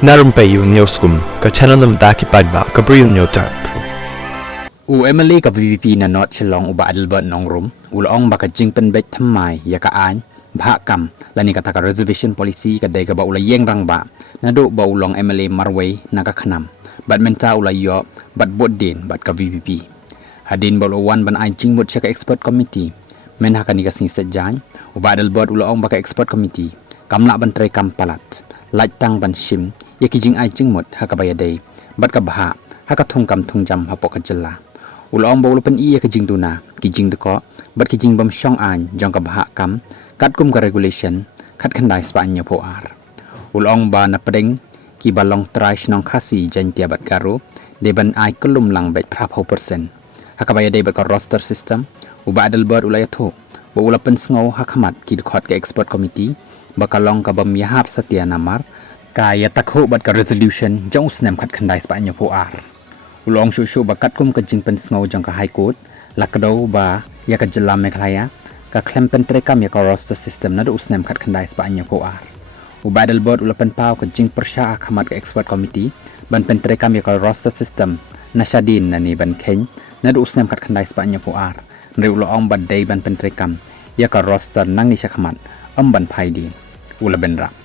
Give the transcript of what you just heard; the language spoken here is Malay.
Na Rympei U Hynñiewtrep, channel nabynta paidbah, Bri U Hynñiewtrep. Emily ka VVP na not chelong uba adalbert nong room, ulong baka jingpen bet thamai ya ka an, Bhah kam, lani kata ka reservation policy ka day ka ba ula yeng rang ba, na do ba ulong Emily Marwei na ka khanam, bat Mynta ula yo, bat bodin bat ka VVP. Hadin ba ulawan ban ay jingmut siya ka expert committee, men ha ka ni ka sing sejang, uba adalbert ulong baka expert committee, kamla ban tray kam palat, lait tang ban shim, ya ki jing ay jingmut ha ka baya day, bat ka Bhah, ha ka Thungkam thungjam ha pok ka jela. Ulong ba ulapan iya ka jing tuna, ki jing deko, bat ki jing bam syong an, jong ka Bhah kam, kat kum ka regulation, kat khandai spanya po ar. Ulong ba na pedeng, ki balong trash nong Khasi jan tiabat garo, de ban ay kulum lang bet prapho persen. Hakabaya de bat ka roster system, uba adalbert ulay ato, ba ulapan sngaw hakamat ki dekot ka expert committee, bakalong ka bam yahap satya namar, kaya takho bat ka resolution, jong usnem kat khandai spanya po ar. Ulong syusyu ba kat kum ka jing pen sngaw jong ka high court, lakadaw ba ya ka jelam meklaya, ka klempen trekam ya ka roster system na do usnem kat khandai spanya po ar. Uba adalbert ula Pynpaw ka jing persya akamat ka expert committee, ban pen trekam ya ka roster system, na syadin na ni ban keny, na do usnem kat khandai spanya po ar. Nri ulong ba day ban pen trekam, ya ka roster nang ni syakamat, ban paidin, ula benra.